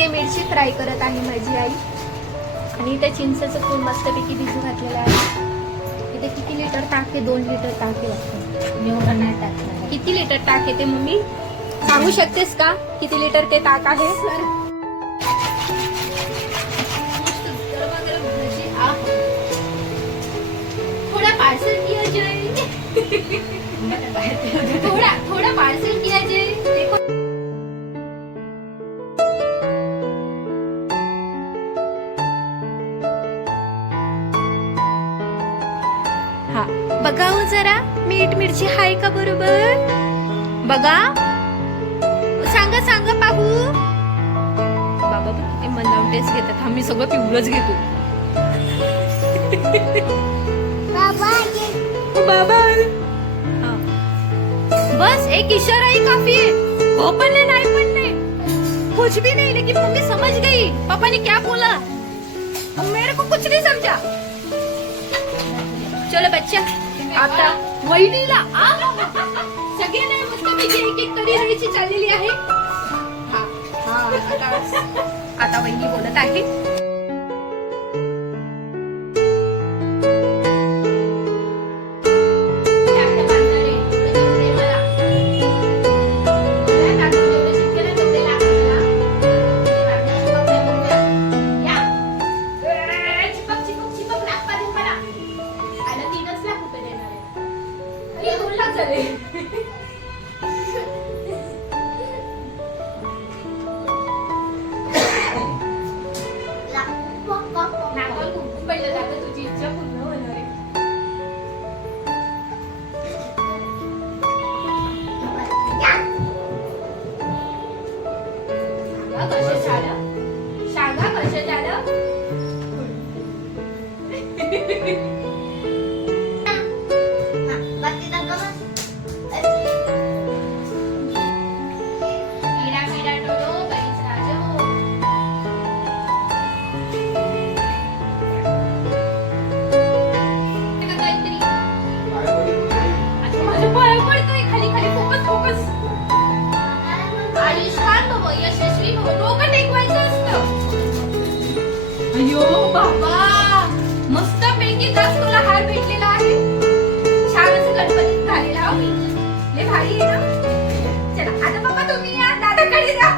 इथे मिरची फ्राय करत आहे माझी आई आणि इथे चिंचेचं फूल मस्तपैकी भिजू घातलेलं आहे. इथे किती लिटर ताक आहे? 2 लिटर ताक आहे वाटतं. एवढं नाही टाकणार. किती लिटर ताक आहे ते मम्मी सांगू शकतेस का? किती लिटर ते ताक आहे? थोड़ा पार्सल किया जाए. थोड़ा पार्सल किया जाए. देखो हा बघाऊ जरा मीठ मिरची हाय का बरोबर बघा. सांगा सांगा पाहू. बाबा ते मन लावून टेस्ट घेतात. आम्ही सगळं पिवळंच घेतो. बाबा हा. बस एक इशारा ही काफी है. हो पण नहीं पण नहीं कुछ भी नहीं. लेकिन मम्मी समझ गई पापा ने क्या बोला. मेरे को कुछ नहीं समझा. चलो बच्चा आता वहिनीला सगळ्यांना मस्तपैकी एक एक कडी द्यायची चाललेली आहे. हा हा आता वहिनी बोलत आहे. अयो बाबा मस्त पैकी तुला हार भेटलेला आहे. छान असं गणपतीत घालेला हो मी. लय भारी आहे ना. चला आता बाबा तुम्ही या दादाकडे जा.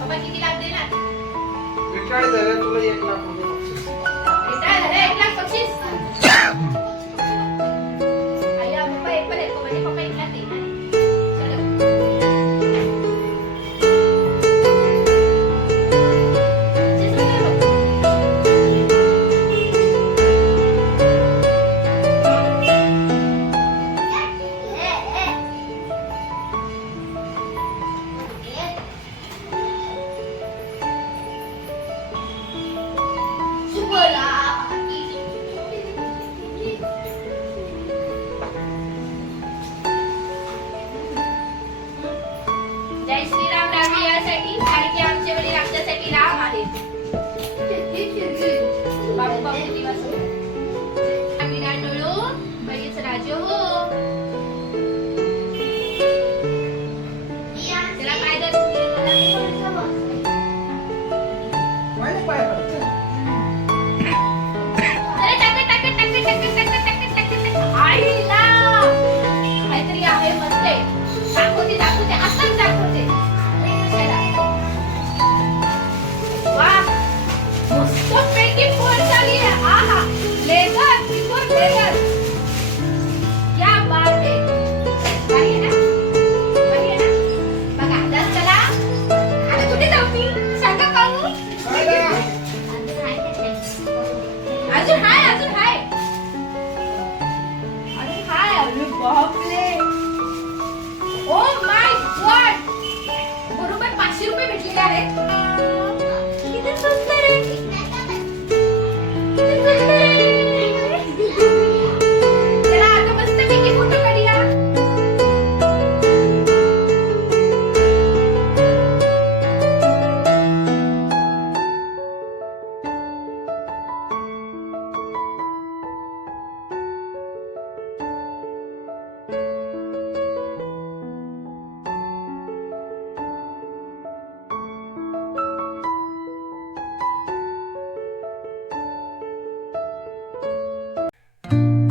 बाबा किती लाख देणार? रिटायर झाल्या तुला 1 लाख रुपये बक्षीस. रिटायर झाले 1 लाख बक्षीस. आया पप्पा एक पण येतो म्हणजे पप्पा 1 लाख देणार. जय श्रीराम रामी यासाठी कारण की आमचे वडील आमच्यासाठी राम आहेत. बाबू बाबू दिवस विराट डोळो बळीच राज हो. त्याला काय काहीतरी आहे मस्त आहे. दाखवते दाखवते आताच दाखवते. वा मस्त पैकी फोन चालली आहे. आहा लेझर बिफोर लेझर क्या बात आहे. भारी आहे ना भारी आहे ना. बघा आता चला आता कुठे जाऊ मी सांगा पाहू. अजून हाय अजून हाय अजून हाय. अरे बापरे. ओ माय गॉड बरोबर 500 रुपये भेटलेले आहेत. किती सुंदर आहे. किती सुंदर आहे. चला आता मस्तपैकी फोटो काढूया. आहे